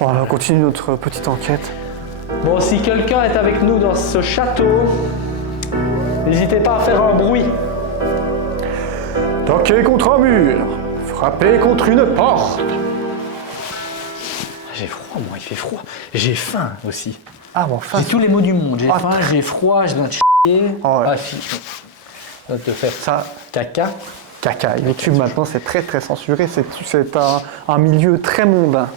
Voilà, on continue notre petite enquête. Bon, si quelqu'un est avec nous dans ce château, n'hésitez pas à faire un bruit. Toquer contre un mur, frapper contre une porte. J'ai froid, moi, il fait froid. J'ai faim aussi. Ah bon, faim. J'ai tous les mots du monde. J'ai Ah, faim, j'ai froid, je dois te chier. Ah ouais. Ah si, je dois te faire Ça, caca. caca. YouTube maintenant, c'est très très censuré. C'est un milieu très mondain.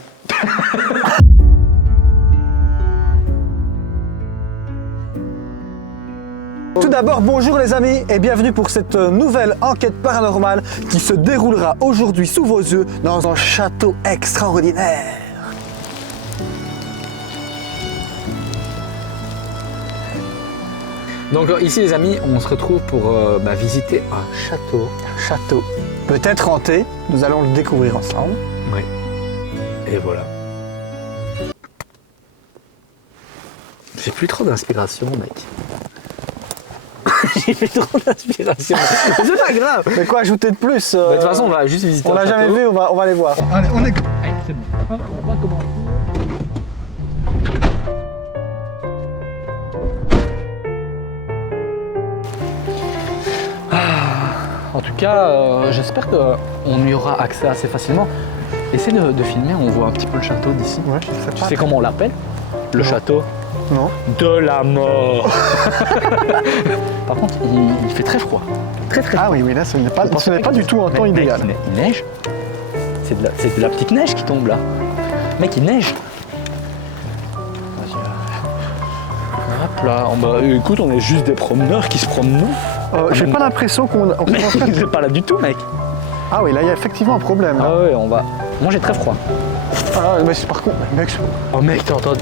Tout d'abord, bonjour les amis et bienvenue pour cette nouvelle enquête paranormale qui se déroulera aujourd'hui sous vos yeux dans un château extraordinaire. Donc ici les amis, on se retrouve pour visiter un château. Château peut-être hanté, nous allons le découvrir ensemble. Oui. Et voilà. J'ai plus trop d'inspiration, mec. J'ai plus trop d'inspiration. Mais c'est pas grave. Mais quoi ajouter de plus De toute façon, on va juste visiter. on l'a jamais vu, on va aller voir. Allez, on est... Allez, c'est bon. On va commencer. En tout cas, j'espère qu'on y aura accès assez facilement. Essaye de filmer, on voit un petit peu le château d'ici. Ouais, je sais Tu pas. sais comment on l'appelle? Le château Non. de la mort. Par contre, il fait très froid. Très très froid. Ah oui, mais là, ce n'est pas du tout un temps Mec, idéal. il neige. C'est de la petite neige qui tombe là. Mec, il neige. Vas-y, hop là. Écoute, on est juste des promeneurs qui se promènent. J'ai pas l'impression qu'on... C'est pas là du tout, mec. Ah oui, là, il y a effectivement un problème. Ah ouais, on va. Moi, j'ai très froid. Ah, mais par contre, mec, Oh mec, t'entends.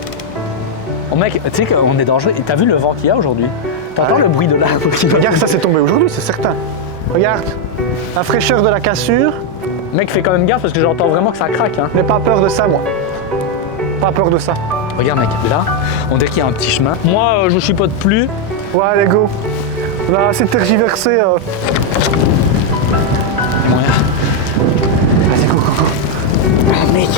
Oh mec, tu sais qu'on est dangereux. T'as vu le vent qu'il y a aujourd'hui? T'entends Ouais. le bruit de l'arbre qui va. regarde, ça c'est tombé aujourd'hui, c'est certain. Regarde, la fraîcheur de la cassure. Mec, fais quand même gaffe parce que j'entends vraiment que ça craque. Hein. N'aie pas peur de ça, moi. Pas peur de ça. Regarde, mec, là, on dirait qu'il y a un petit chemin. Moi, je chipote plus. Ouais, allez, go. On a assez tergiversé. Ouais. Vas-y, go, go, go. Oh, mec.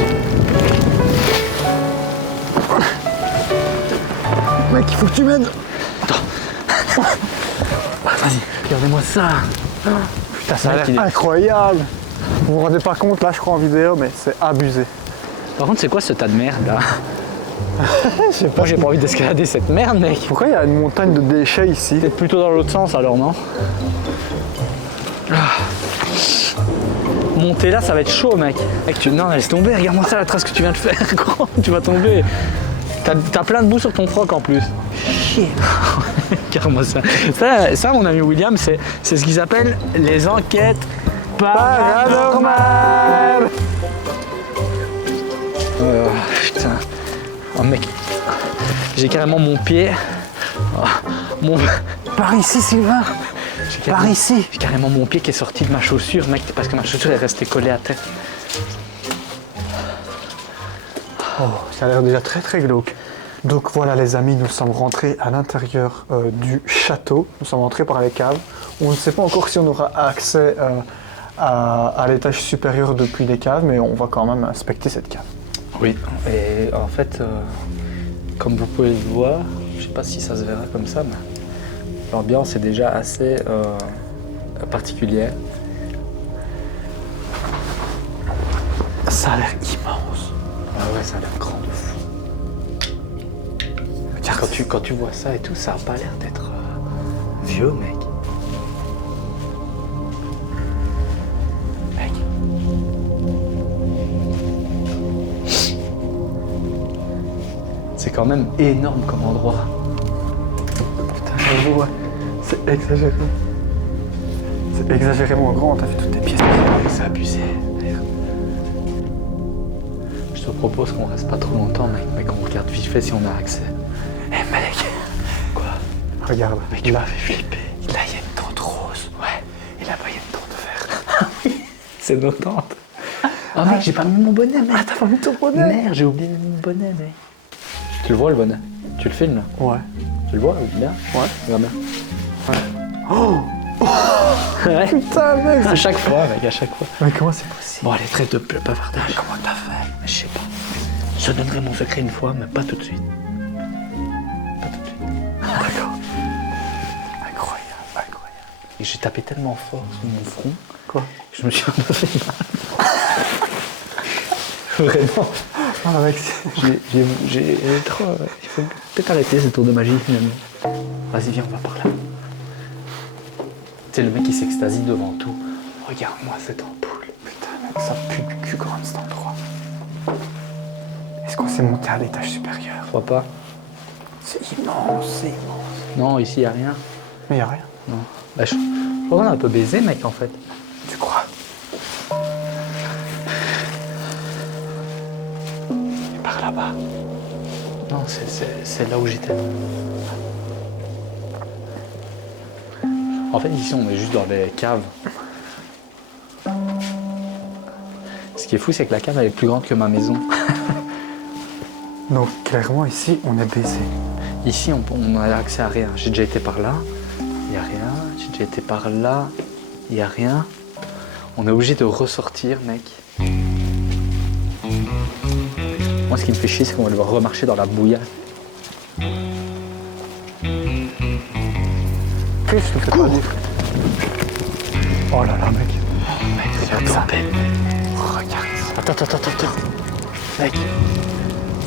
Mec, il faut que tu m'aides. Vas-y, regardez-moi ça. Putain, ça a Mec, l'air incroyable. Vous vous rendez pas compte, là, je crois en vidéo, mais c'est abusé. Par contre, c'est quoi ce tas de merde là? Je sais pas. Moi, j'ai pas envie d'escalader cette merde, mec. Pourquoi il y a une montagne de déchets ici? Peut-être plutôt dans l'autre sens alors, non? Monter là, ça va être chaud, mec. Mec, non, laisse tomber, regarde-moi ça, la trace que tu viens de faire, gros. Tu vas tomber. T'as plein de boue sur ton froc en plus. Chier. Regarde-moi ça. Ça, mon ami William, c'est ce qu'ils appellent les enquêtes paranormales. Putain. Oh mec, j'ai carrément mon pied. Par ici, Sylvain. Par ici. J'ai carrément mon pied qui est sorti de ma chaussure, mec, parce que ma chaussure est restée collée à terre. Oh, ça a l'air déjà très très glauque. Donc voilà les amis, nous sommes rentrés à l'intérieur du château. Nous sommes rentrés par les caves. On ne sait pas encore si on aura accès à l'étage supérieur depuis les caves, mais on va quand même inspecter cette cave. Oui, et en fait, comme vous pouvez le voir, je sais pas si ça se verra comme ça, mais l'ambiance est déjà assez particulière. Ça a l'air immense. Ah ouais, ça a l'air grand de fou. Quand tu vois ça et tout, ça a pas l'air d'être vieux, mec. Mec. C'est quand même énorme comme endroit. Putain, j'avoue, ouais. C'est exagéré. C'est exagérément grand, t'as vu toutes les pièces. C'est abusé. Je te propose qu'on reste pas trop longtemps, mec, mais qu'on regarde vite fait si on a accès. Eh mec. Quoi? Regarde, Mec, tu là, m'as fait flipper. là il y a une tente rose. Ouais. Et là-bas il y a une tente verte. C'est nos tentes. Ah mec, j'ai pas mis mon bonnet, mec. Ah, t'as pas mis ton bonnet? Merde, j'ai oublié de mettre mon bonnet, mec. Tu le vois, le bonnet? Tu le filmes, là? Ouais. Tu le vois, bien? Ouais. Regarde bien. Oh Ouais. putain, mec. À chaque fois, mec, à chaque fois. Mais comment c'est possible? Bon, allez, trêve de bavardage. Comment t'as fait? Je sais pas. te donnerai mon secret une fois, mais pas tout de suite. Pas tout de suite. D'accord. Incroyable, incroyable. Et j'ai tapé tellement fort sur mon front, Quoi? je me suis un peu fait mal. Vraiment. Ah mec, J'ai trop... il faut peut-être arrêter ce tour de magie finalement. Vas-y, viens, on va par là. C'est le mec qui s'extasie devant tout. Regarde-moi cette ampoule. putain mec, ça pue du cul quand même cet endroit. Est-ce qu'on s'est monté à l'étage supérieur? Je crois pas. C'est immense, c'est immense. Non, ici, il a rien. Mais y a rien. Non. Bah, je crois qu'on a un peu baisé, mec, en fait. Tu crois? Et par là-bas. Non, c'est là où j'étais. En fait, ici, on est juste dans les caves. Ce qui est fou, c'est que la cave, elle est plus grande que ma maison. Donc clairement ici, on est baisé. Ici, on a accès à rien. J'ai déjà été par là, il n'y a rien. J'ai déjà été par là, il n'y a rien. On est obligé de ressortir, mec. Moi, ce qui me fait chier, c'est qu'on va devoir remarcher dans la bouillasse. Qu'est-ce que tu fais pas dire? Oh là là, mec. Mec, regarde ça. Regarde ça. Attends. Mec.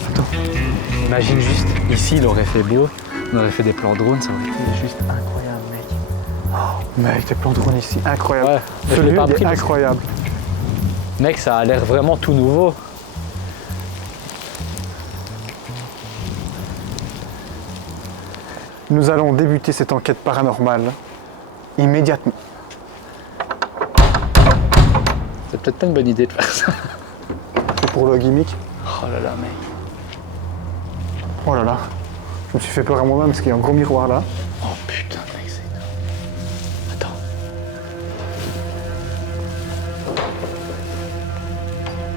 Attends. Imagine juste, ici, il aurait fait beau. On aurait fait des plans drone, ça aurait été juste incroyable, mec. Mec, tes plans de drone ici, incroyable. Ouais, je Ce l'ai lieu pas il est pris, parce que- incroyable. Mec, ça a l'air vraiment tout nouveau. Nous allons débuter cette enquête paranormale immédiatement. C'est peut-être pas une bonne idée de faire ça. Et pour le gimmick, Oh là là, mec. oh là là, je me suis fait peur à moi-même parce qu'il y a un gros miroir là. Oh putain, mec, c'est énorme. Attends.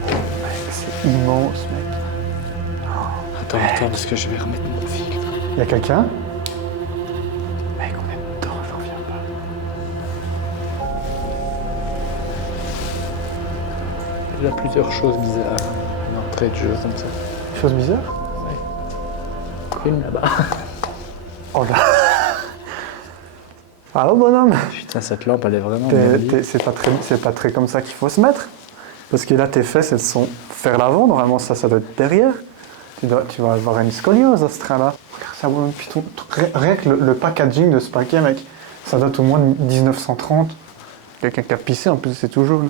Mec, c'est immense, mec. Attends, parce que je vais remettre mon filtre. Il y a quelqu'un? Mec, on est dedans, j'en reviens pas. Il y a plusieurs choses bizarres. Une entrée de jeu comme ça. Chose bizarre? Une là-bas. Oh là. Allô, bonhomme? Putain, cette lampe, elle est vraiment T'es- merveilleuse. c'est pas très comme ça qu'il faut se mettre. Parce que là, tes fesses, elles sont vers l'avant. Normalement, ça doit être derrière. Tu vas avoir une scoliose à ce train-là. Regarde ça, bonhomme, putain. Rien que le packaging de ce paquet, mec, ça date au moins de 1930. Quelqu'un qui a pissé, en plus, c'est tout jaune.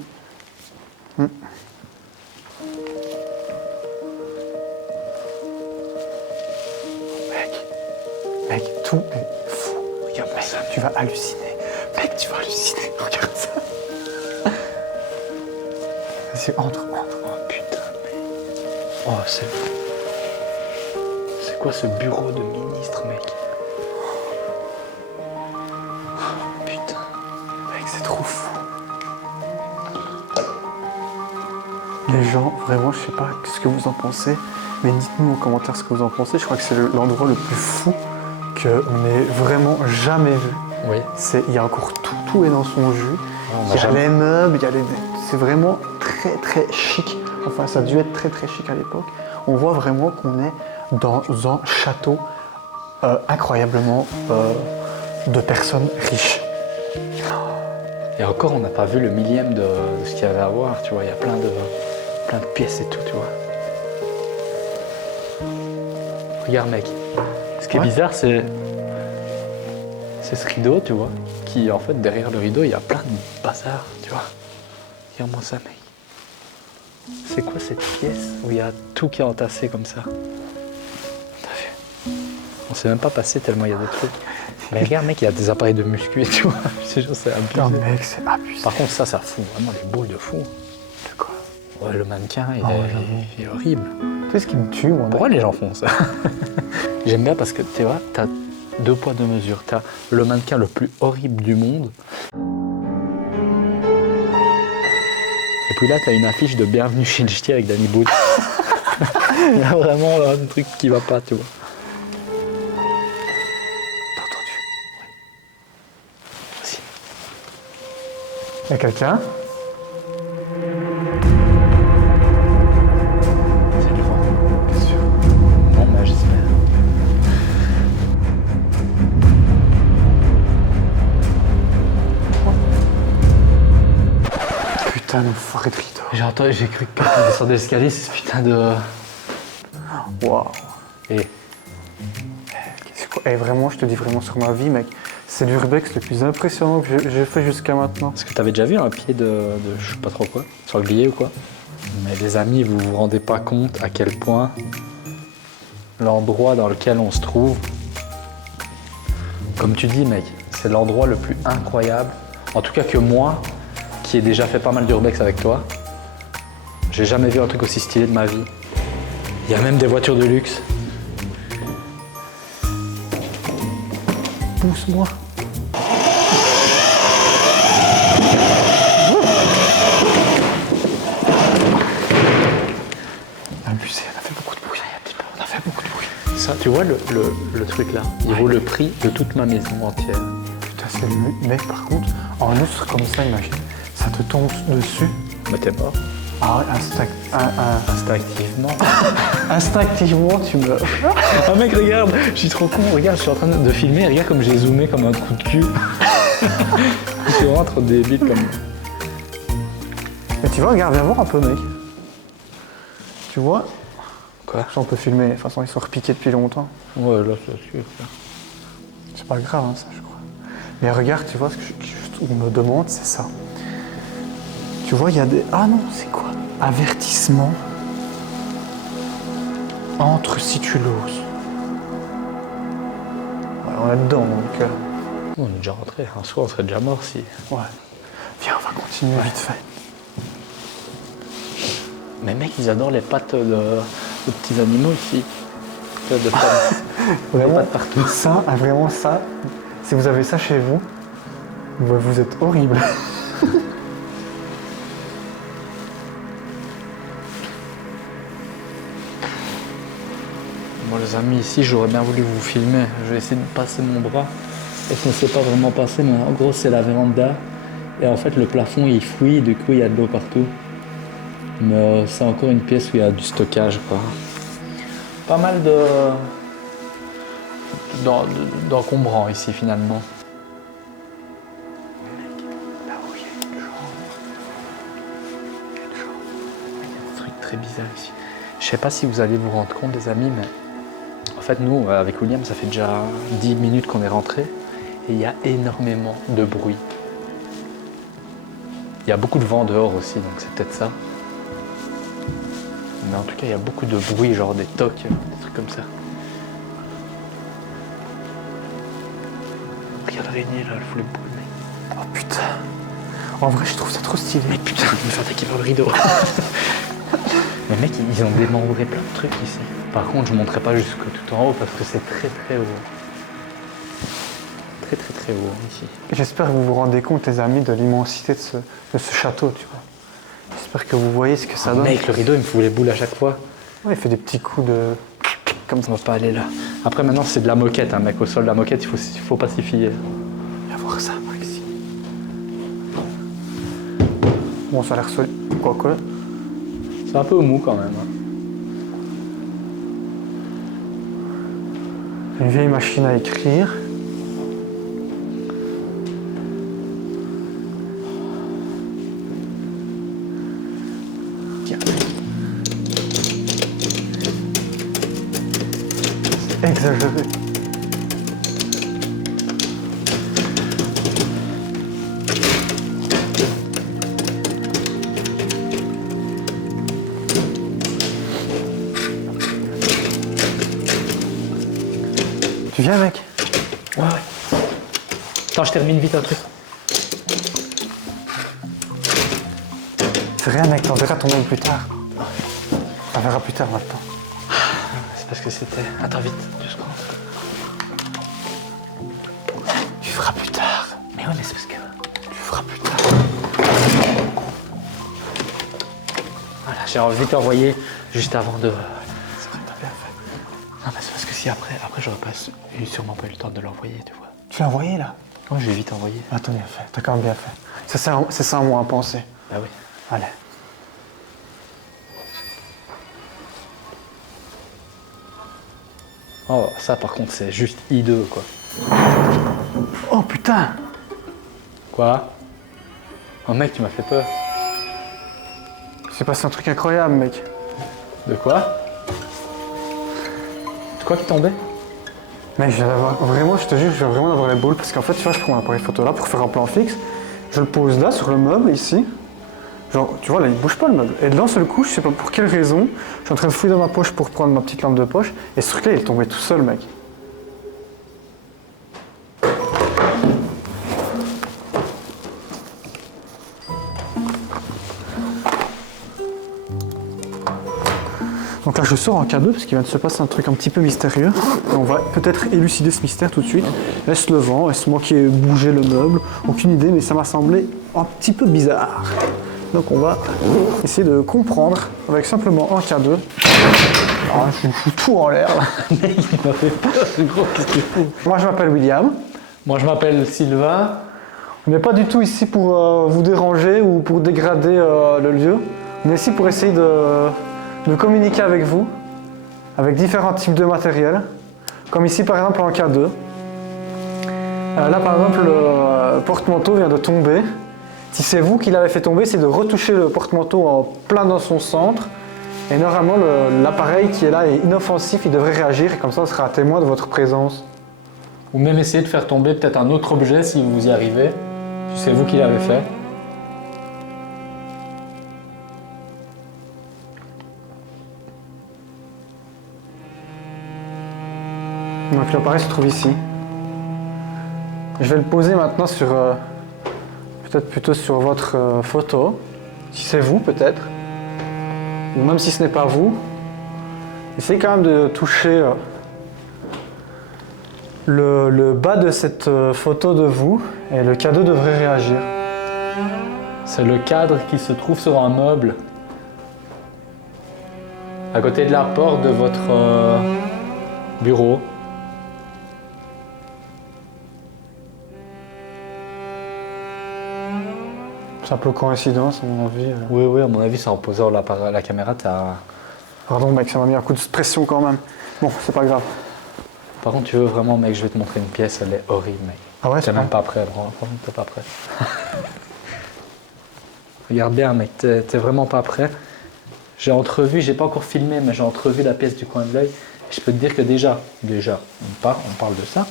Mec, tout est fou. Regarde ça, tu vas halluciner. Mec, tu vas halluciner. Regarde ça. Vas-y, entre. Oh putain, mec. Oh, c'est quoi ce bureau de ministre, mec? Oh, putain. Mec, c'est trop fou. Les gens, vraiment, je sais pas ce que vous en pensez, mais dites-nous en commentaire ce que vous en pensez. Je crois que c'est l'endroit le plus fou qu'on ait vraiment jamais vu. Oui. Il y a encore tout est dans son jus. on a Il y a jamais- les meubles, c'est vraiment très très chic. Enfin, ça a dû être très très chic à l'époque. On voit vraiment qu'on est dans un château incroyablement de personnes riches. Et encore, on n'a pas vu le millième de ce qu'il y avait à voir, tu vois. Il y a plein de pièces et tout, tu vois. Regarde, mec. Ce qui est Ouais. bizarre, c'est ce rideau, tu vois, qui, en fait, derrière le rideau, il y a plein de bazar, tu vois. Regarde-moi ça, mec. C'est quoi cette pièce où il y a tout qui est entassé comme ça? T'as vu? On s'est même pas passé tellement il y a des trucs. Mais regarde, mec, il y a des appareils de muscu et tout. Je te jure, c'est Putain, abusé. mec, c'est abusé. Par contre, ça fout vraiment les boules de fou. De quoi? Ouais, le mannequin, Ah ouais, j'avoue. il est horrible. Tu sais ce qui me tue, moi, mec? Pourquoi les gens font ça? J'aime bien parce que, tu vois, t'as 2 poids, 2 mesures. T'as le mannequin le plus horrible du monde. Et puis là, t'as une affiche de Bienvenue chez le Ch'ti avec Danny Boone. Il y a vraiment là, un truc qui va pas, tu vois. T'as entendu? Vas-y. Il y a quelqu'un? C'est le vent. enfoiré de rideau. J'ai cru que quand on descendait l'escalier, c'est ce putain de... Waouh. Et Et vraiment, je te dis vraiment sur ma vie, mec, c'est l'urbex le plus impressionnant que j'ai fait jusqu'à maintenant. est-ce que t'avais déjà vu un pied de je sais pas trop quoi, sur le billet ou quoi? Mais les amis, vous vous rendez pas compte à quel point l'endroit dans lequel on se trouve, comme tu dis mec, c'est l'endroit le plus incroyable. En tout cas que moi, qui ai déjà fait pas mal d'urbex avec toi, j'ai jamais vu un truc aussi stylé de ma vie. Il y a même des voitures de luxe. Pousse-moi. Abusé, on a fait beaucoup de bruit. On a fait beaucoup de bruit. Ça, tu vois le truc là, il vaut le prix de toute ma maison entière. Putain, c'est le mec, par contre, en lustre comme ça, imagine, ça te tombe dessus. Mais t'es mort. Ah ouais, Instinctivement. instinctivement, tu meurs. Ah mec, regarde, je suis trop con, regarde, je suis en train de filmer, regarde comme j'ai zoomé comme un trou de cul. Je suis vraiment trop débile comme... Mais tu vois, regarde, viens voir un peu, mec. Tu vois, Quoi? ça on peut filmer, de toute façon ils sont repiqués depuis longtemps. Ouais, là, c'est sûr. C'est pas grave, hein, ça, je crois. Mais regarde, tu vois, ce que on me demande, c'est ça. Tu vois, il y a des... Ah non, c'est quoi? Avertissement. Entre si tu l'oses. Ouais, on est dedans, donc... On est déjà rentré, un soir on serait déjà mort si... Ouais. Viens, on va continuer vite fait. Mais mec, ils adorent les pattes de petits animaux ici. De pattes. Vraiment, pattes partout. ça, vraiment ça, si vous avez ça chez vous, vous êtes horrible. Bon les amis, ici j'aurais bien voulu vous filmer. Je vais essayer de passer mon bras. Et je ne sais pas vraiment passer, mais en gros c'est la véranda. Et en fait le plafond il fouille, du coup il y a de l'eau partout. Mais c'est encore une pièce où il y a du stockage quoi. Pas mal d'encombrants ici finalement. Là où il y a une chambre. Il y a une chambre. Il y a des trucs très bizarres ici. Je sais pas si vous allez vous rendre compte les amis, mais en fait nous avec William ça fait déjà 10 minutes qu'on est rentré et il y a énormément de bruit. Il y a beaucoup de vent dehors aussi donc c'est peut-être ça. Mais en tout cas il y a beaucoup de bruit, genre des tocs, des trucs comme ça. Regarde l'araignée là, elle fout le boule mec. Oh putain. En vrai, je trouve ça trop stylé. Mais putain, il me fait attaquer par le rideau. Mais mec, ils ont démembré plein de trucs ici. Par contre, je ne monterai pas jusqu'au tout en haut parce que c'est très très haut. Très très très haut ici. J'espère que vous vous rendez compte, les amis, de l'immensité de ce château, tu vois. J'espère que vous voyez ce que ça donne. Mec, le rideau, il me fout les boules à chaque fois. Ouais, il fait des petits coups de... Comme ça, on va pas aller là. Après, maintenant, c'est de la moquette, hein, mec. Au sol de la moquette, il faut pas s'y fier. Viens voir ça, Maxime. Bon, ça a l'air solide. Quoi. C'est un peu mou quand même. Hein. Une vieille machine à écrire. Tiens. Exagéré. Tu viens, mec? Ouais. Attends, je termine vite un truc. C'est rien, mec, t'en verras ton nom plus tard. T'en verras plus tard maintenant. C'est parce que c'était... Attends, vite, 2 secondes. Tu feras plus tard. Mais ouais, mais c'est parce que... Tu feras plus tard. Voilà, j'ai envie de t'envoyer juste avant de... C'est vrai, t'as bien fait. Non, mais c'est parce que si après j'aurais sûrement pas eu le temps de l'envoyer, tu vois. Tu l'as envoyé, là? Ouais, je vais vite envoyer. Ah, t'as bien fait. T'as quand même bien fait. C'est ça, moi, à penser. Bah oui. Allez. Oh, ça par contre, c'est juste hideux, quoi. Oh, putain! Quoi? Oh mec, tu m'as fait peur. C'est passé un truc incroyable, mec. De quoi? De quoi qui tombait? Mec, je viens d'avoir, vraiment, je te jure, je viens vraiment d'avoir les boules parce qu'en fait, tu vois, je prends mon appareil photo là pour faire un plan fixe. Je le pose là sur le meuble ici. Genre, tu vois, là, il bouge pas le meuble. Et d'un seul coup, je sais pas pour quelle raison, je suis en train de fouiller dans ma poche pour prendre ma petite lampe de poche. Et ce truc-là, il est tombé tout seul, mec. Donc là, je sors en cadeau parce qu'il vient de se passer un truc un petit peu mystérieux. Et on va peut-être élucider ce mystère tout de suite. Est-ce le vent? Est-ce moi qui ai bougé le meuble? Aucune idée, mais ça m'a semblé un petit peu bizarre. Donc on va essayer de comprendre avec simplement un cadeau. Ah, je vous fous tout en l'air là. Il m'a fait peur, gros, qu'est-ce que tu fous? Moi je m'appelle William. Moi je m'appelle Sylvain. On n'est pas du tout ici pour vous déranger ou pour dégrader le lieu. On est ici pour essayer de communiquer avec vous, avec différents types de matériel. Comme ici par exemple en K2. Là par exemple le porte-manteau vient de tomber. Si c'est vous qui l'avez fait tomber, c'est de retoucher le porte-manteau en plein dans son centre. Et normalement l'appareil qui est là est inoffensif, il devrait réagir et comme ça on sera témoin de votre présence. Ou même essayer de faire tomber peut-être un autre objet si vous y arrivez. Si c'est vous qui l'avez fait. Donc l'appareil se trouve ici. Je vais le poser maintenant sur, peut-être plutôt sur votre photo, si c'est vous peut-être, ou même si ce n'est pas vous. Essayez quand même de toucher le bas de cette photo de vous et le cadeau devrait réagir. C'est le cadre qui se trouve sur un meuble à côté de la porte de votre bureau. Simple coïncidence, à mon avis. Oui, à mon avis, c'est en posant la caméra, t'as... Pardon mec, ça m'a mis un coup de pression quand même. Bon, c'est pas grave. Par contre, tu veux vraiment, mec, je vais te montrer une pièce, elle est horrible, mec. Ah ouais, T'es même pas prêt, franchement, t'es pas prêt. Regarde bien, mec, t'es vraiment pas prêt. J'ai entrevu, j'ai pas encore filmé, mais j'ai entrevu la pièce du coin de l'œil. Je peux te dire que déjà, on parle de ça.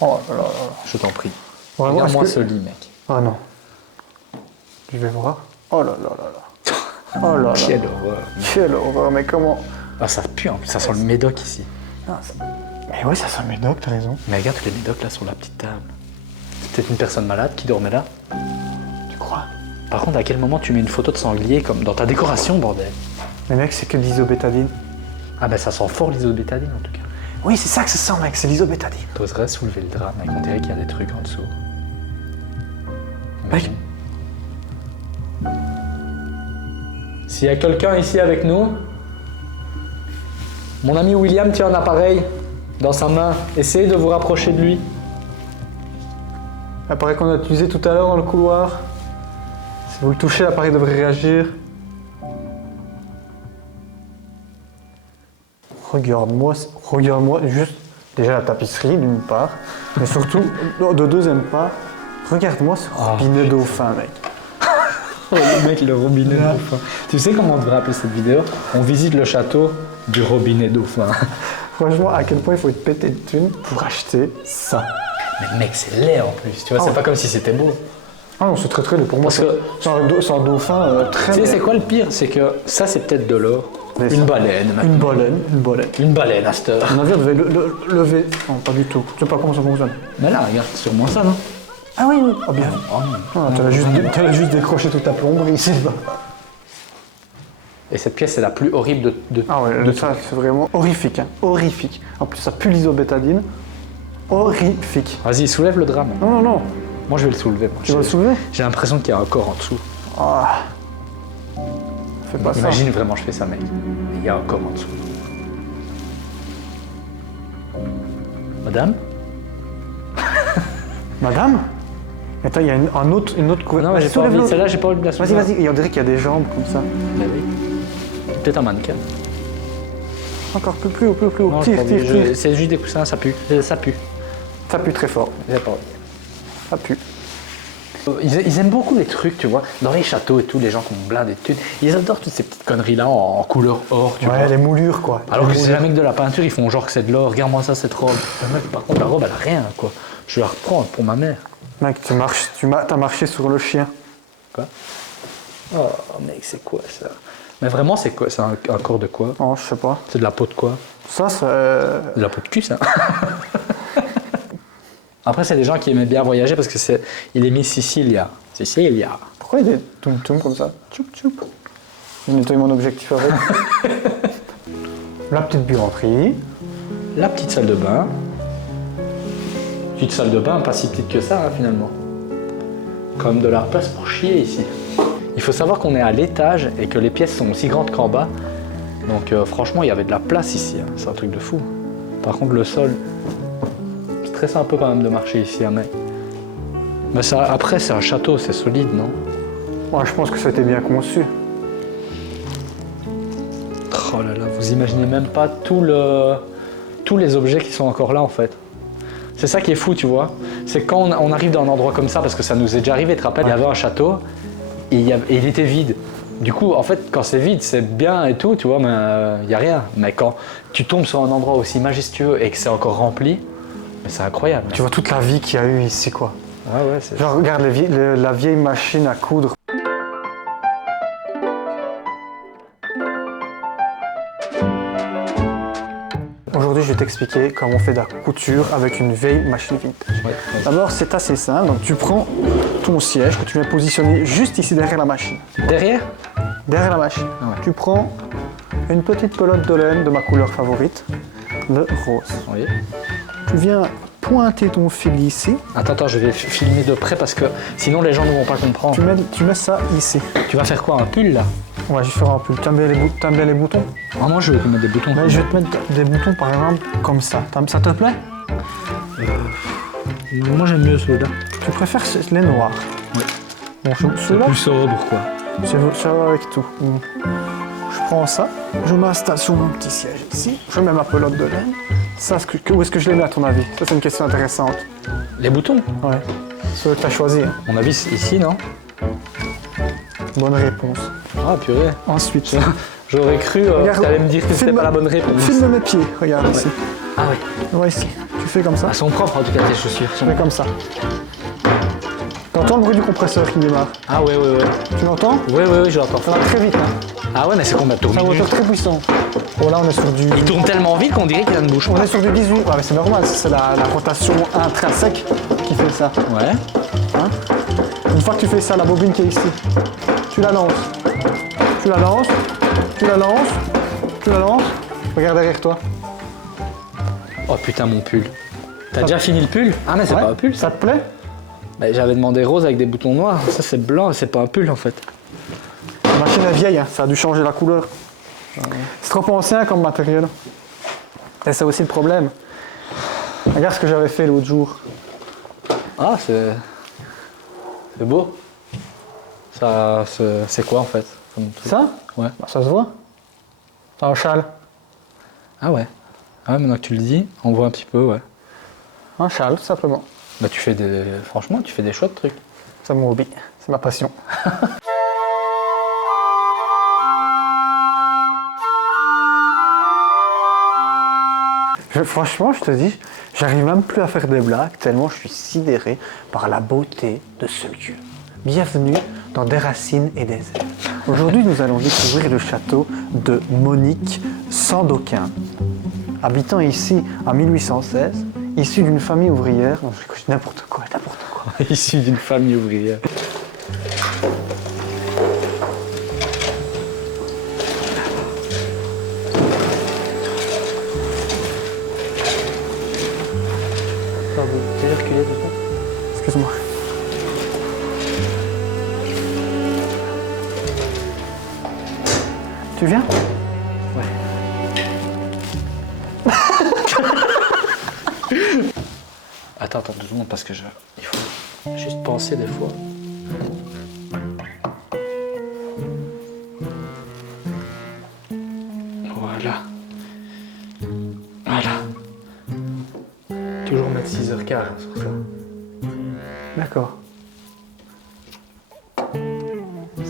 Oh là là là. Je t'en prie. Vraiment, Regarde-moi est-ce ce que- lit, mec. Ah non. Je vais voir. Oh là là là là. Oh là là. Quelle horreur. Quelle horreur, mais comment? Ah, ça pue, en plus, ça sent le médoc ici. Mais ouais, ça sent le médoc, t'as raison. Mais regarde tous les médocs là sur la petite table. C'est peut-être une personne malade qui dormait là. Tu crois? Par contre, à quel moment tu mets une photo de sanglier comme dans ta décoration, bordel? Mais mec, c'est que de l'isobétadine. Ah ben ça sent fort l'isobétadine en tout cas. Oui, c'est ça que ça sent, mec, c'est l'isobétadine. T'oserais soulever le drap, mec, on dirait qu'il y a des trucs en dessous. Mec. S'il y a quelqu'un ici avec nous, mon ami William tient un appareil dans sa main. Essayez de vous rapprocher de lui. L'appareil qu'on a utilisé tout à l'heure dans le couloir. Si vous le touchez, l'appareil devrait réagir. Regarde-moi juste déjà la tapisserie d'une part, mais surtout de deuxième part, regarde-moi ce robinet dauphin, mec. Oh, le mec, le robinet dauphin. Tu sais comment on devrait appeler cette vidéo? On visite le château du robinet dauphin. Franchement, à quel point il faut être pété de thunes pour acheter ça. Mais mec, c'est laid en plus, tu vois, c'est pas comme si c'était beau. Ah non, c'est très très laid. Pour moi, Parce que- c'est un dauphin très Tu sais, laid. c'est quoi le pire? C'est que ça, c'est peut-être de l'or. Mais Une ça- baleine, mec. Une baleine. Une baleine à cette heure. On devait le lever. Non, pas du tout. Je sais pas comment ça fonctionne. Mais là, regarde, c'est sûrement ça, non? Ah oui, oui. Oh bien. Oh non. Ah, t'as juste décroché toute ta plomberie ici. Et cette pièce est la plus horrible de Ah ouais, ça c'est vraiment horrifique. Hein. Horrifique. En plus, ça pue l'isobétadine. Horrifique. Vas-y, soulève le drap, mec. Non, non, non. Moi, je vais le soulever. Moi. Tu vas le soulever? J'ai l'impression qu'il y a un corps en dessous. Ah. Fais pas ça. Imagine vraiment, je fais ça, mec. Il y a un corps en dessous. Madame? Madame? Attends, il y a une autre couverture. Non, j'ai pas Soulève-le. envie. Celle-là, j'ai pas envie de la Vas-y, soulever. vas-y. Et on dirait qu'il y a des jambes comme ça. Bah oui. Peut-être un mannequin. Encore plus haut, plus haut. Non, Tire, j'ai pas tire, envie. tire. C'est juste des coussins, ça pue. Ça pue. Ça pue très fort. J'ai pas envie. Ça pue. Ils aiment beaucoup les trucs, tu vois. Dans les châteaux et tout, les gens qui ont blindé de thunes, ils adorent toutes ces petites conneries-là en couleur or, tu vois. Ouais, les moulures, quoi. Alors Les que c'est moulures. jamais que de la peinture, ils font genre que c'est de l'or. Regarde-moi ça, cette robe. Le mec, par contre, la robe, elle a rien, quoi. Je la reprends pour ma mère. Mec, t'as marché sur le chien. Quoi? Oh, mec, c'est quoi ça? Mais vraiment, c'est quoi? C'est un corps de quoi? Oh, je sais pas. C'est de la peau de quoi? Ça, c'est... De la peau de cul, ça. Après, c'est des gens qui aimaient bien voyager parce que il est mis Sicilia. Sicilia. Pourquoi il y a des toum-toum comme ça? Tchoup tchoup. J'ai nettoyé mon objectif avec. La petite buanderie. La petite salle de bain. Petite salle de bain, pas si petite que ça, hein, finalement. Comme de la place pour chier ici. Il faut savoir qu'on est à l'étage et que les pièces sont aussi grandes qu'en bas. Donc franchement, il y avait de la place ici. Hein. C'est un truc de fou. Par contre, le sol, c'est stressant un peu quand même de marcher ici, hein, mais ça, après, c'est un château, c'est solide, non? Ouais, je pense que ça a été bien conçu. Oh là là, vous imaginez même pas tous les objets qui sont encore là, en fait. C'est ça qui est fou, tu vois. C'est quand on arrive dans un endroit comme ça, parce que ça nous est déjà arrivé, tu te rappelles, il y avait un château et il était vide. Du coup, en fait, quand c'est vide, c'est bien et tout, tu vois, mais il n'y a rien. Mais quand tu tombes sur un endroit aussi majestueux et que c'est encore rempli, mais c'est incroyable. Tu vois toute la vie qu'il y a eu ici, quoi. Ah ouais, c'est... Genre, regarde la vieille machine à coudre. Aujourd'hui, je vais t'expliquer comment on fait de la couture avec une vieille machine vintage. Ouais, ouais. D'abord, c'est assez simple. Donc, tu prends ton siège que tu viens positionner juste ici derrière la machine. Derrière? Derrière la machine. Ah ouais. Tu prends une petite pelote de laine de ma couleur favorite, le rose. Oui. Tu viens pointer ton fil ici. Attends, je vais filmer de près parce que sinon les gens ne vont pas comprendre. Tu mets ça ici. Tu vas faire quoi, un pull là? Ouais, je vais faire un peu. T'aimes bien les boutons? Ah, moi je vais te mettre des boutons. Ouais, je vais te mettre des boutons par exemple comme ça. Ça te plaît? Moi j'aime mieux ceux-là. Tu préfères les noirs? Oui. Bon, C'est ceux-là, plus sobre quoi. ça va avec tout. Bon. Je prends ça, je m'installe sur mon petit siège ici, je mets ma pelote de laine. Ça, où est-ce que je les mets à ton avis? Ça, c'est une question intéressante. Les boutons? Ouais. Ceux que tu as choisi. Hein. On a vu ici, non? Bonne réponse. Ah purée. Ensuite, J'aurais cru que t'allais me dire que c'était pas la bonne réponse. Filme mes pieds, regarde ici. Ah oui. Ouais, ici. Tu fais comme ça. Elles sont propres en tout cas tes chaussures. Tu fais comme ça. T'entends le bruit du compresseur qui démarre? Ah ouais. Tu l'entends? Oui, je l'entends. Ça va très vite. Hein. Ah ouais, mais c'est combien de tours C'est un moteur minutes? très puissant. Bon, là, on est sur du... Il tourne tellement vite qu'on dirait qu'il a une bouche. On est sur du 18. Ouais, mais c'est normal, c'est la rotation intrinsèque qui fait ça. Ouais. Hein? Une fois que tu fais ça, la bobine qui est ici, tu la lances. Tu la lances. Tu la lances. Tu la lances. Regarde derrière toi. Oh putain mon pull. T'as déjà fini le pull? Ah mais c'est Ouais. pas un pull ça. Ça te plaît? Bah, j'avais demandé rose avec des boutons noirs. Ça c'est blanc, c'est pas un pull en fait. La machine est vieille, hein. Ça a dû changer la couleur. C'est trop ancien comme matériel. Et c'est aussi le problème. Regarde ce que j'avais fait l'autre jour. Ah c'est beau. Ça c'est quoi en fait comme truc? Ça? Ouais. Bah, ça se voit. C'est un châle. Ah ouais. Ah ouais, maintenant que tu le dis, on voit un petit peu ouais. Un châle, tout simplement. Bah franchement tu fais des chouettes trucs. C'est mon hobby. C'est ma passion. Franchement, je te dis, j'arrive même plus à faire des blagues tellement je suis sidéré par la beauté de ce lieu. Bienvenue dans Des racines et des ailes. Aujourd'hui, nous allons découvrir le château de Monique Sandoquin. Habitant ici en 1816, issu d'une famille ouvrière, non, n'importe quoi. Issu d'une famille ouvrière. T'es reculé du coup? Excuse-moi. Tu viens? Attends 2 secondes parce que il faut juste penser des fois. Voilà. Toujours mettre 6h15 sur ça. D'accord.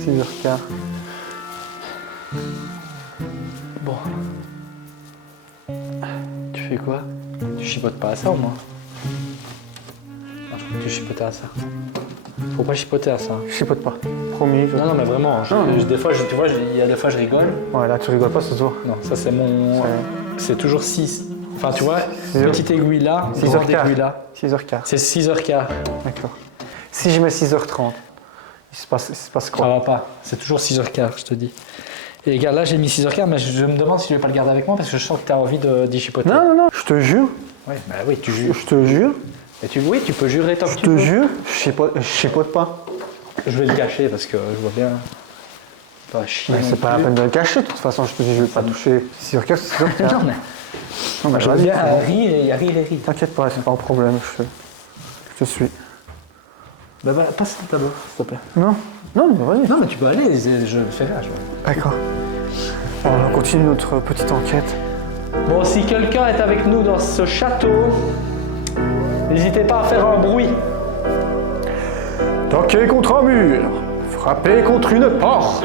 6h15. Bon. Tu fais quoi? Tu chipotes pas à ça au moins? Non, je crois que tu chipotais à ça. Faut pas chipoter à ça. Je chipote pas. Promis. Non, non, mais vraiment. Des fois, tu vois, il y a des fois, je rigole. Ouais, là, tu rigoles pas, c'est toi. Non, ça, c'est mon. C'est toujours 6. Enfin, tu vois, 6 heures. petite aiguille là, 6h15. grande aiguille là. 6h15. C'est 6h15. D'accord. Si je mets 6h30, il se passe Ça quoi? va pas. C'est toujours 6h15, je te dis. Et les gars, là, j'ai mis 6h15, mais je me demande si je vais pas le garder avec moi parce que je sens que tu as envie d'y chipoter. Non, non, non, je te jure. Ouais, bah oui, tu jures. Je te jure. Et oui, tu peux jurer tant que Je tu te veux. jure, je chipote pas. Je vais le cacher parce que je vois bien. Pas chier. Mais non c'est pas la plus. peine de le cacher, de toute façon, je te dis, je vais pas toucher 6h15, 6h15. Non, mais Non, mais je veux vas-y, bien c'est bon. rire et rire et rire. T'inquiète pas, c'est pas un problème, je te suis. Bah, passe d'abord, s'il te plaît. Non, non, mais vas-y. Non, mais tu peux aller, je fais là, je vois. D'accord. On continue notre petite enquête. Bon, si quelqu'un est avec nous dans ce château, n'hésitez pas à faire un bruit. Toquer contre un mur, frapper contre une porte.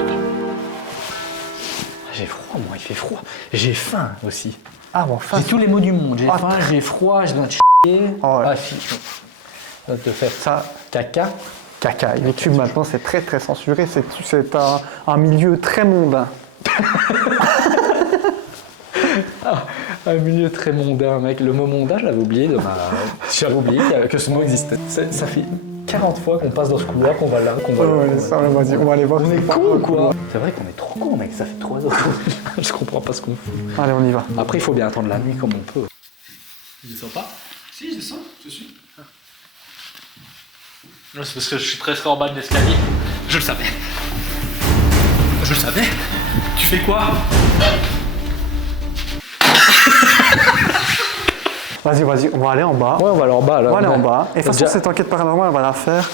J'ai froid, moi, il fait froid. J'ai faim aussi. Ah, bon, enfin. J'ai tous les mots du monde. J'ai Ah. faim, j'ai froid, je dois te chier. Ah ouais. Ah, si. Je dois te faire Ça, caca. caca. YouTube maintenant, c'est très très censuré. C'est un milieu très mondain. Un milieu très mondain, mec. Le mot mondain, je l'avais oublié de ma. J'avais oublié que ce mot existait. Ça fait 40 fois qu'on passe dans ce couloir, qu'on va là, qu'on va là. Ouais, qu'on va ça, là. vas-y, on va aller voir. On est con ou quoi? C'est vrai qu'on est trop con, mec. Ça fait 3 heures. Je comprends pas ce qu'on fait. Allez, on y va. Après, il faut bien attendre la nuit comme on peut. Je descends pas? Si, je descends, je suis. Non, c'est parce que je suis presque en bas de l'escalier. Je le savais. Je le savais. Tu fais quoi? Vas-y, vas-y, on va aller en bas. Ouais, on va aller en bas. Là, On va aller On en a- bas. Et de toute façon, déjà- cette enquête paranormale, on va la faire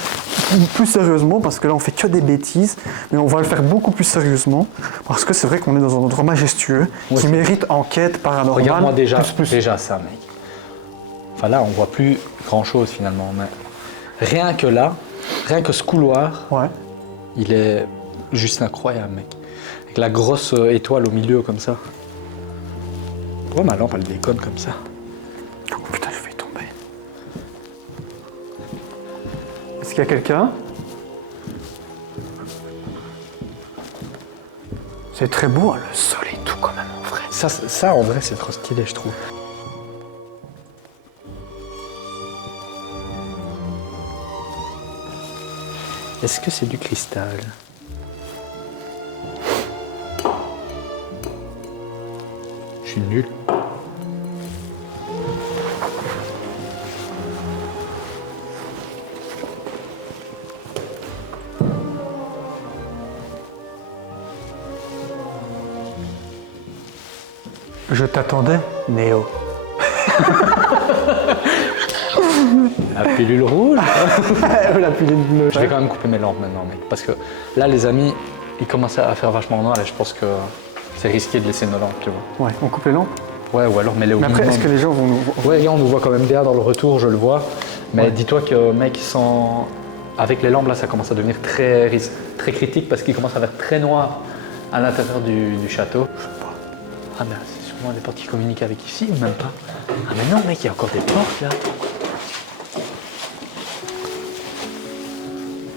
plus sérieusement parce que là, on fait que des bêtises. Mais on va le faire beaucoup plus sérieusement parce que c'est vrai qu'on est dans un endroit majestueux Ouais, qui c'est- mérite enquête paranormale. Regarde-moi déjà, plus. déjà ça, mec. Enfin là, on voit plus grand-chose finalement. Mais rien que là, rien que ce couloir, Ouais. il est juste incroyable, mec. Avec la grosse étoile au milieu comme ça. Pourquoi ma lampe, elle déconne comme ça? Oh putain, je vais tomber. Est-ce qu'il y a quelqu'un? C'est très beau, hein, le sol et tout quand même, en vrai. Ça en vrai, c'est trop stylé, je trouve. Est-ce que c'est du cristal? Je suis nul. Je t'attendais, Néo. La pilule rouge. La pilule bleue. Je vais quand même couper mes lampes maintenant, mec. Parce que là, les amis, ils commencent à faire vachement noir et je pense que c'est risqué de laisser nos lampes, tu vois. Ouais, on coupe les lampes. Ouais, ou alors mets-les au Mais après, minimum. est-ce que les gens vont nous... Ouais, regarde, on nous voit quand même bien dans le retour, je le vois. Mais Ouais. dis-toi que, mec, avec les lampes, là, ça commence à devenir très critique parce qu'il commence à faire très noir à l'intérieur du château. Ah, mais c'est sûrement des portes qui communiquent avec ici ou même pas? Ah, mais non, mec, il y a encore des portes là.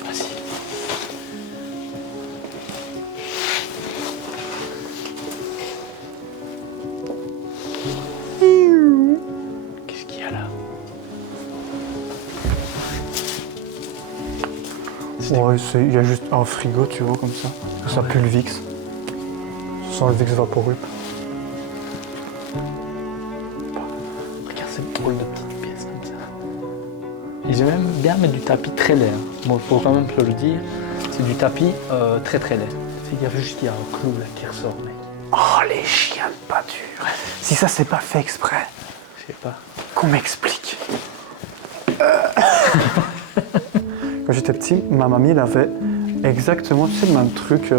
Vas-y. Qu'est-ce qu'il y a là? Ouais, il y a juste un frigo, tu vois, comme ça. Ça pue le Vicks. Ça sent le Vicks Vaporub. Regarde cette drôle de petite pièce comme ça. Ils aiment même bien mettre du tapis très laid. Hein. Bon, faut quand même te le dire, c'est du tapis très très laid. Il y a juste qu'il y a un clou là qui ressort, mec. Oh, les chiens de pâture. Si ça, c'est pas fait exprès, Je sais pas. qu'on m'explique. Quand j'étais petit, ma mamie, elle avait exactement, tu sais, le même truc,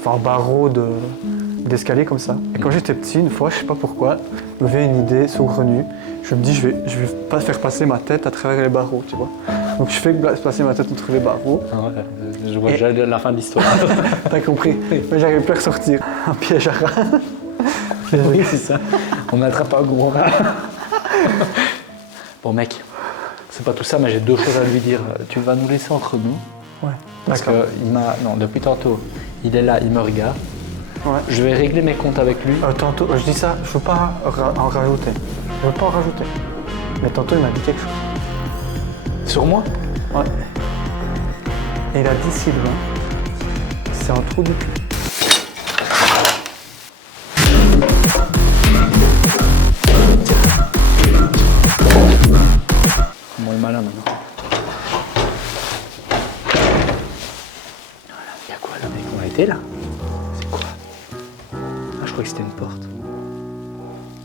enfin, un barreau d'escalier comme ça. Et quand j'étais petit, une fois, je sais pas pourquoi, me vient une idée saugrenue. Je me dis, je vais pas faire passer ma tête à travers les barreaux, tu vois. Donc je fais placer ma tête entre les barreaux. Ah ouais, je vois déjà la fin de l'histoire. T'as compris? Mais j'arrive plus à ressortir. Un piège à rat. Oui, c'est ça. On attrape un gros rat. Bon mec, c'est pas tout ça, mais j'ai deux choses à lui dire. Tu vas nous laisser entre nous. Ouais. Parce que depuis tantôt, il est là, il me regarde. Ouais. Je vais régler mes comptes avec lui. Tantôt, je dis ça, je veux pas en rajouter. Je veux pas en rajouter. Mais tantôt, il m'a dit quelque chose. Sur moi? Ouais. Et il a dit Sylvain, c'est un trou du cul. Bon, il est malin maintenant. Il y a quoi là, mec? On a été là? C'est quoi? Ah, je croyais que c'était une porte.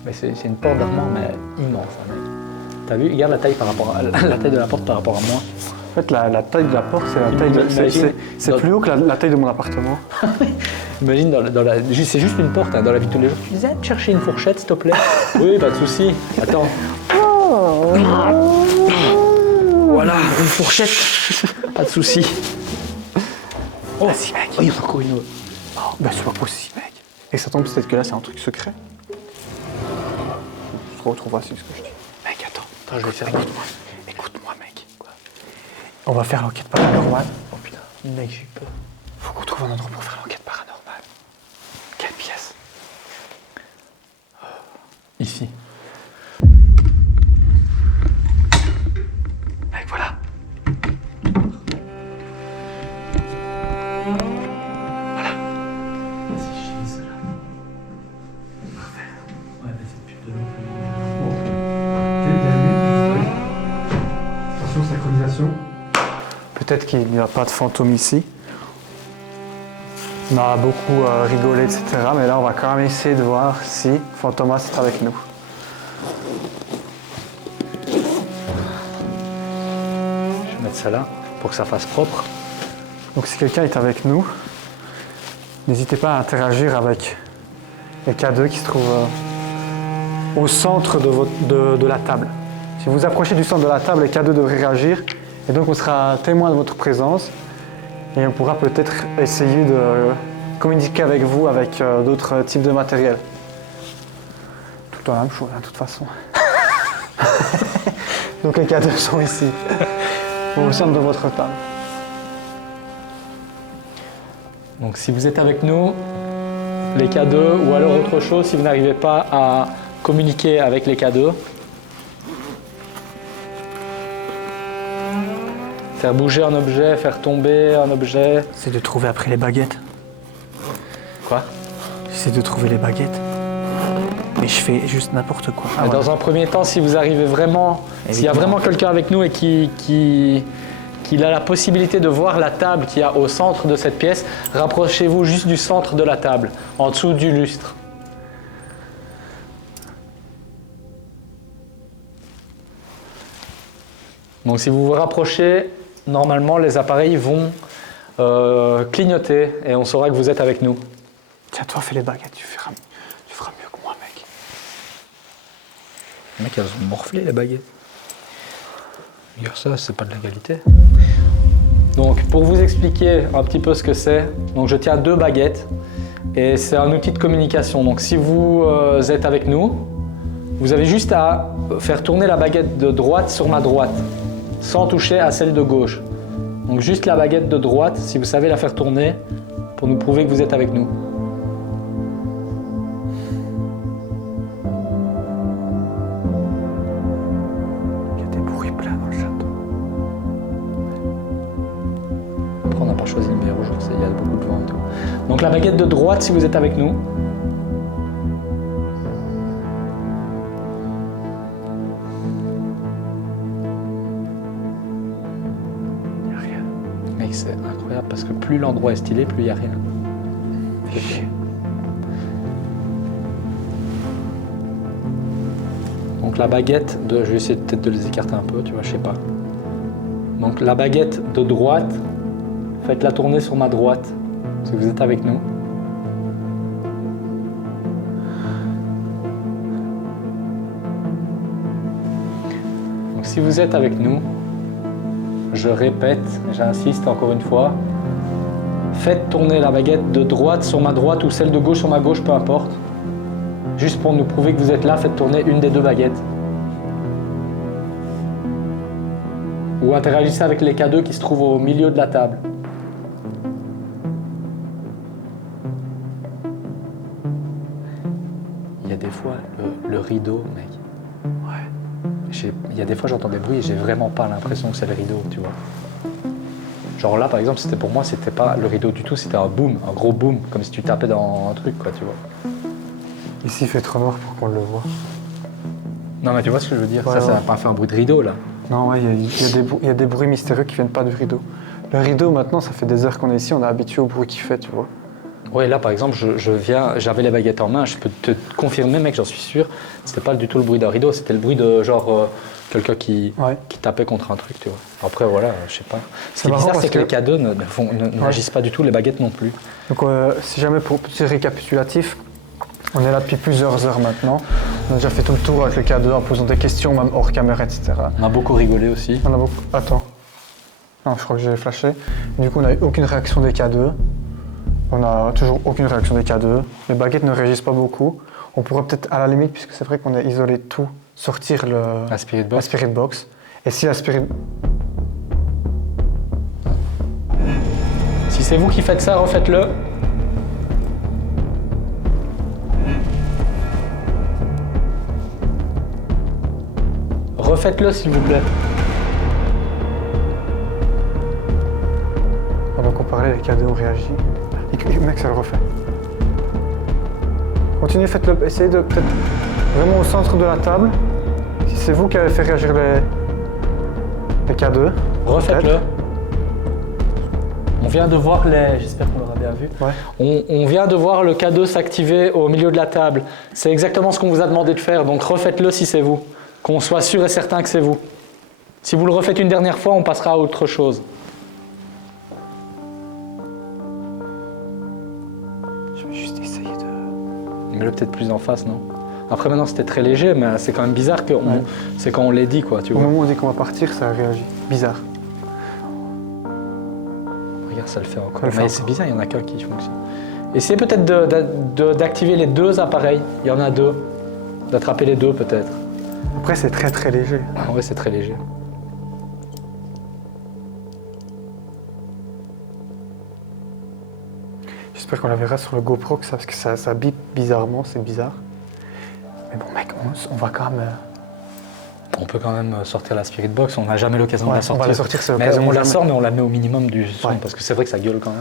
Mais c'est une porte d'Armand, mais immense, hein, mec. T'as vu? Regarde la taille par rapport à la taille de la porte par rapport à moi. En fait, la taille de la porte, c'est la taille de. C'est plus haut que la taille de mon appartement. Imagine, c'est juste une porte, hein, dans la vie de tous les jours. Tu disais, te chercher une fourchette, s'il te plaît? Oui, pas de souci. Attends. Voilà, une fourchette. Pas de souci. Oh, Vas-y, mec. Oh, il y en a encore une autre. Bah, c'est pas possible, mec. Et ça tombe peut-être que là, c'est un truc secret. C'est trop facile ce que je dis. Mec, attends, je vais faire Écoute-moi, mec. Quoi? On va faire l'enquête paranormale. Oh putain, mec, j'ai peur. Faut qu'on trouve un endroit pour faire l'enquête paranormale. Quelle pièce? Ici. Mec, voilà. Peut-être qu'il n'y a pas de fantôme ici. On a beaucoup rigolé, etc. Mais là, on va quand même essayer de voir si Fantomas est avec nous. Je vais mettre ça là pour que ça fasse propre. Donc si quelqu'un est avec nous, n'hésitez pas à interagir avec les K2 qui se trouvent au centre de la table. Si vous vous approchez du centre de la table, les K2 devraient réagir. Et donc on sera témoin de votre présence. Et on pourra peut-être essayer de communiquer avec vous avec d'autres types de matériel. Tout la même chose, hein, de toute façon. Donc les K2 sont ici, au centre de votre table. Donc si vous êtes avec nous, les K2, ou alors autre chose, si vous n'arrivez pas à communiquer avec les K2, faire bouger un objet, faire tomber un objet. C'est de trouver après les baguettes. Quoi? C'est de trouver les baguettes. Mais je fais juste n'importe quoi. Mais dans un premier temps, si vous arrivez vraiment, s'il y a vraiment quelqu'un avec nous et qui a la possibilité de voir la table qu'il y a au centre de cette pièce, rapprochez-vous juste du centre de la table, en dessous du lustre. Donc si vous vous rapprochez, normalement les appareils vont clignoter et on saura que vous êtes avec nous. Tiens, toi, fais les baguettes, tu feras mieux que moi, mec. Les mecs, elles ont morflé les baguettes. Regarde ça, c'est pas de la qualité. Donc pour vous expliquer un petit peu ce que c'est, donc je tiens 2 baguettes et c'est un outil de communication. Donc si vous êtes avec nous, vous avez juste à faire tourner la baguette de droite sur ma droite, sans toucher à celle de gauche. Donc juste la baguette de droite, si vous savez la faire tourner, pour nous prouver que vous êtes avec nous. Il y a des bruits pleins dans le château. Après on n'a pas choisi le meilleur jour, il y a beaucoup de vent et tout. Donc la baguette de droite, si vous êtes avec nous. C'est incroyable parce que plus l'endroit est stylé, plus il n'y a rien. Donc la baguette de... Je vais essayer peut-être de les écarter un peu, tu vois, je sais pas. Donc la baguette de droite, faites-la tourner sur ma droite, parce que vous êtes avec nous. Donc si vous êtes avec nous, je répète, j'insiste encore une fois, faites tourner la baguette de droite sur ma droite ou celle de gauche sur ma gauche, peu importe. Juste pour nous prouver que vous êtes là, faites tourner une des deux baguettes. Ou interagissez avec les K2 qui se trouvent au milieu de la table. Il y a des fois, le rideau, mec. Il y a des fois, j'entends des bruits et j'ai vraiment pas l'impression que c'est le rideau, tu vois. Genre là, par exemple, c'était pour moi, c'était pas le rideau du tout, c'était un boom, un gros boom, comme si tu tapais dans un truc, quoi, tu vois. Ici, il fait trop noir pour qu'on le voit. Non, mais tu vois ce que je veux dire, Ouais, ça ouais. n'a pas fait un bruit de rideau, là. Non, ouais, il y a des bruits mystérieux qui viennent pas du rideau. Le rideau, maintenant, ça fait des heures qu'on est ici, on est habitué au bruit qu'il fait, tu vois. Ouais, là, par exemple, j'avais les baguettes en main, je peux te confirmer, mec, j'en suis sûr, c'était pas du tout le bruit d'un rideau, c'était le bruit de, genre, quelqu'un qui tapait contre un truc, tu vois. Après, voilà, je sais pas. Ce qui est marrant bizarre, c'est que parce les K2 n'agissent pas du tout, les baguettes non plus. Donc, si jamais pour petit récapitulatif, on est là depuis plusieurs heures maintenant. On a déjà fait tout le tour avec le K2 en posant des questions, même hors caméra, etc. On a beaucoup rigolé aussi. On a beaucoup... Attends. Non, je crois que j'ai flashé. Du coup, on n'a eu aucune réaction des K2. On n'a toujours aucune réaction des K2. Les baguettes ne réagissent pas beaucoup. On pourrait peut-être, à la limite, puisque c'est vrai qu'on a isolé tout, sortir La Spirit la Box. Spirit Box. Et si la Spirit... Si c'est vous qui faites ça, refaites-le. Refaites-le, s'il vous plaît. Pendant qu'on parlait, les K2 ont réagi. Et mec, ça le refait. Continuez, faites-le. Essayez de peut-être vraiment au centre de la table. Si c'est vous qui avez fait réagir les K2. Refaites-le. peut-être. On vient de voir les... J'espère qu'on l'aura bien vu. Ouais. On vient de voir le K2 s'activer au milieu de la table. C'est exactement ce qu'on vous a demandé de faire, donc refaites-le si c'est vous. Qu'on soit sûr et certain que c'est vous. Si vous le refaites une dernière fois, on passera à autre chose. Je vais juste essayer de... Mets-le peut-être plus en face, non? Après maintenant c'était très léger, mais c'est quand même bizarre que c'est quand on l'ait dit, quoi, tu Au vois. moment où on dit qu'on va partir, ça a réagi. Bizarre. Regarde, ça le fait encore. Ça le fait Mais encore. c'est bizarre, il y en a qu'un qui fonctionne. Essayez peut-être d'activer les deux appareils. Il y en a deux. D'attraper les deux peut-être. Après, c'est très très léger. En vrai, c'est très léger. J'espère qu'on la verra sur le GoPro, parce que ça bip bizarrement, c'est bizarre. Mais bon, mec, on va quand même... On peut quand même sortir la Spirit Box, on n'a jamais l'occasion de Ouais, la sortir. on va la sortir, c'est mais l'occasion on la jamais. sort, mais on la met au minimum du son, Ouais. parce que c'est vrai que ça gueule quand même.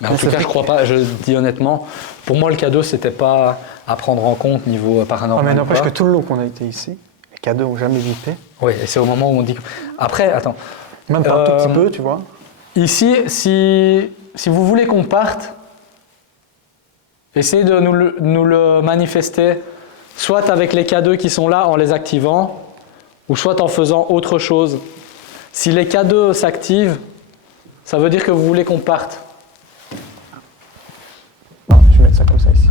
Mais en Mais tout c'est cas, vrai je crois pas, je dis honnêtement, pour moi le cadeau, c'était pas à prendre en compte niveau Ah, paranormal. mais ou n'empêche pas. que tout le long qu'on a été ici, les K2 n'ont jamais bipé. Oui, et c'est au moment où on dit... Après, attends. Même pas un tout petit peu, tu vois. Ici, si vous voulez qu'on parte, essayez de nous le manifester, soit avec les K2 qui sont là en les activant, ou soit en faisant autre chose. Si les K2 s'activent, ça veut dire que vous voulez qu'on parte. Non, je vais mettre ça comme ça ici.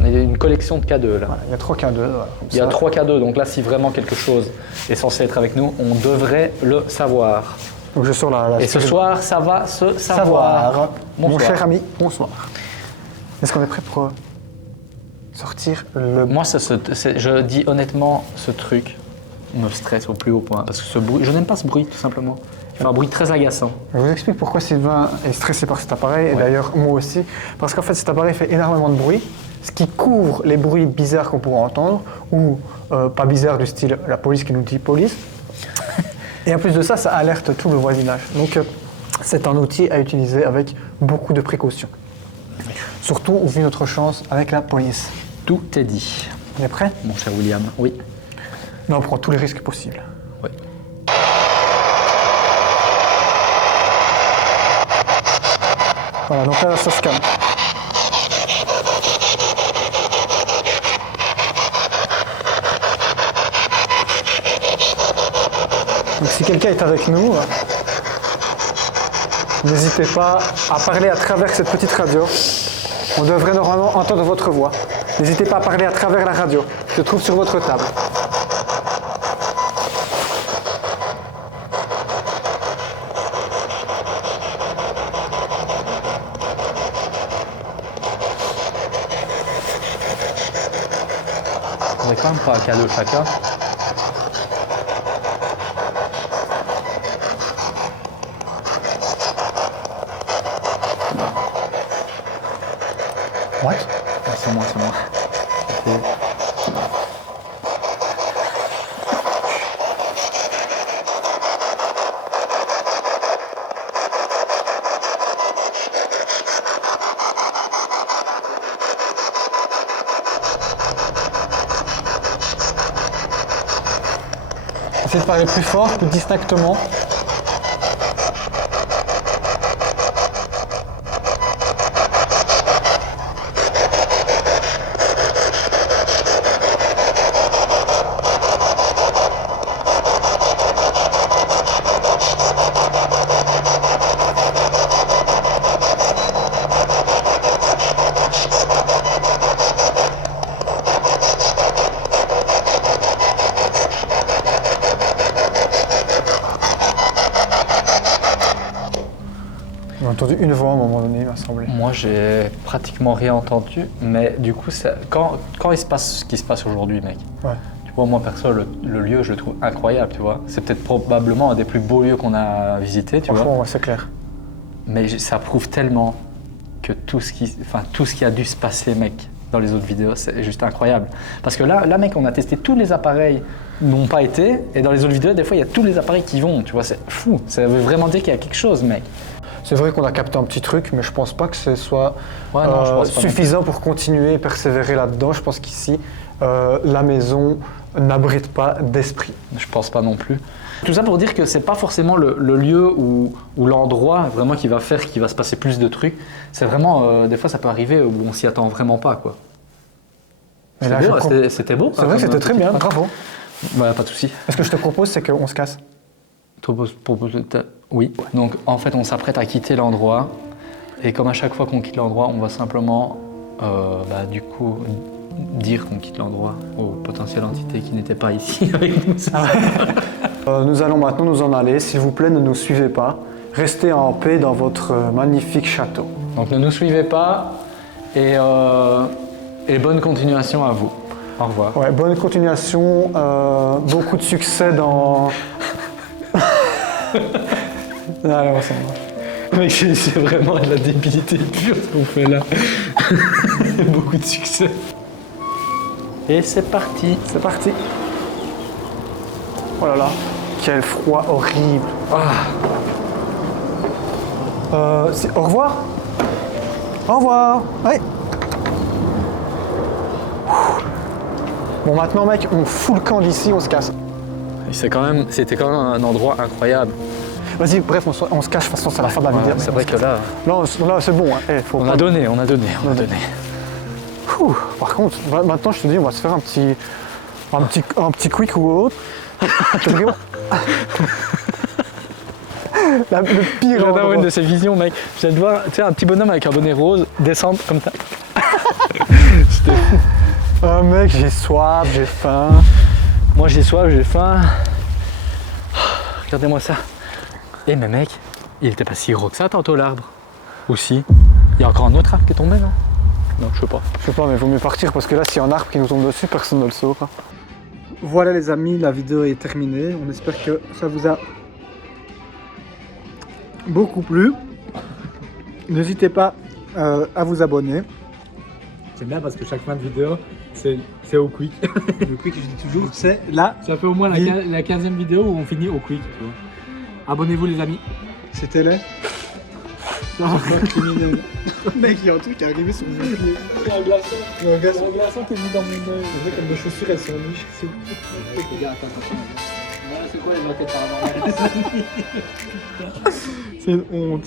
Il y a une collection de K2 là. Voilà, il y a 3 K2, voilà, comme Il y a ça. 3 K2, donc là, si vraiment quelque chose est censé être avec nous, on devrait le savoir. Donc je sors la Et ce Spirit soir, ça va se Box. savoir. Mon Bonsoir. cher ami, bonsoir. Est-ce qu'on est prêt pour sortir le... Moi, je dis honnêtement, ce truc me stresse au plus haut point. Parce que ce bruit, je n'aime pas ce bruit, tout simplement. Il fait un bruit très agaçant. Je vous explique pourquoi Sylvain est stressé par cet appareil, et d'ailleurs moi aussi. Parce qu'en fait, cet appareil fait énormément de bruit, ce qui couvre les bruits bizarres qu'on pourrait entendre, ou pas bizarres du style la police qui nous dit police. Et en plus de ça, ça alerte tout le voisinage. Donc c'est un outil à utiliser avec beaucoup de précautions. Surtout vu notre chance avec la police. Tout est dit, On est prêt? mon cher William. Oui. Là, on prend tous les risques possibles. Oui. Voilà, donc là, ça scanne. Donc si quelqu'un est avec nous, n'hésitez pas à parler à travers cette petite radio. On devrait normalement entendre votre voix. N'hésitez pas à parler à travers la radio qui se trouve sur votre table. On est quand même pas un cadeau chacun. What? Ah, c'est moi. Essayez de parler plus fort, plus distinctement. J'ai entendu une voix à un moment donné, il m'a semblé. Moi, j'ai pratiquement rien entendu, mais du coup, quand il se passe ce qui se passe aujourd'hui, mec, Ouais. tu vois, moi, perso, le lieu, je le trouve incroyable, tu vois. C'est peut-être probablement un des plus beaux lieux qu'on a visité, tu vois. Franchement, ouais, c'est clair. Mais ça prouve tellement que tout ce qui a dû se passer, mec, dans les autres vidéos, c'est juste incroyable. Parce que là, mec, on a testé tous les appareils n'ont pas été, et dans les autres vidéos, des fois, il y a tous les appareils qui vont, tu vois, c'est fou. Ça veut vraiment dire qu'il y a quelque chose, mec. C'est vrai qu'on a capté un petit truc, mais je pense pas que ce soit Ouais, non, je pense pas suffisant pour continuer et persévérer là-dedans. Je pense qu'ici, la maison n'abrite pas d'esprit. Je pense pas non plus. Tout ça pour dire que c'est pas forcément le lieu ou l'endroit vraiment qui va faire qu'il va se passer plus de trucs. C'est vraiment, des fois ça peut arriver où on s'y attend vraiment pas, quoi. Mais là, C'était beau. c'est vrai que c'était très bien, bravo. Voilà, pas de souci. Ce que je te propose, c'est qu'on se casse. Oui. Donc en fait, on s'apprête à quitter l'endroit. Et comme à chaque fois qu'on quitte l'endroit, on va simplement, du coup, dire qu'on quitte l'endroit aux potentielles entités qui n'étaient pas ici avec nous. Nous allons maintenant nous en aller. S'il vous plaît, ne nous suivez pas. Restez en paix dans votre magnifique château. Donc ne nous suivez pas et bonne continuation à vous. Au revoir. Ouais, bonne continuation. Beaucoup de succès dans... Allez, on s'en va. Mec, c'est vraiment de la débilité pure ce qu'on fait là. Beaucoup de succès. Et c'est parti. C'est parti. Oh là là, quel froid horrible. Au revoir. Au revoir. Ouais. Bon, maintenant, mec, on fout le camp d'ici, on se casse. C'était quand même un endroit incroyable. Vas-y, bref, on se cache, de toute façon, c'est la fin de la vidéo. C'est vrai que là, Là, c'est bon. Hein. Faut on pas- a donné. Par contre, maintenant, je te dis, on va se faire un petit quick ou autre. Le pire J'adore endroit. une de ces visions, mec. Je viens de voir, tu sais, un petit bonhomme avec un bonnet rose descendre comme ça. C'était fou. Ah, mec, j'ai soif, j'ai faim. Moi, j'ai soif, j'ai faim. Regardez-moi ça. Eh, mais mec, il était pas si gros que ça tantôt l'arbre. Aussi. Il y a encore un autre arbre qui est tombé, non? Non, je sais pas. Je sais pas, mais il vaut mieux partir parce que là, s'il y a un arbre qui nous tombe dessus, personne ne le saura. Voilà les amis, la vidéo est terminée. On espère que ça vous a beaucoup plu. N'hésitez pas à vous abonner. J'aime bien parce que chaque fin de vidéo, c'est au quick. Le quick, je dis toujours, c'est là. Ça fait au moins Oui. la 15e vidéo où on finit au quick, tu vois. Abonnez-vous les amis. C'était là. Mec, il y a un truc qui est arrivé sur mon pied. Il y a un glaçon. Il y a un glaçon. Qui est mis dans mon œil. C'est vrai, comme nos chaussures, elles sont niches. Voilà, c'est quoi les enquêtes par C'est une honte.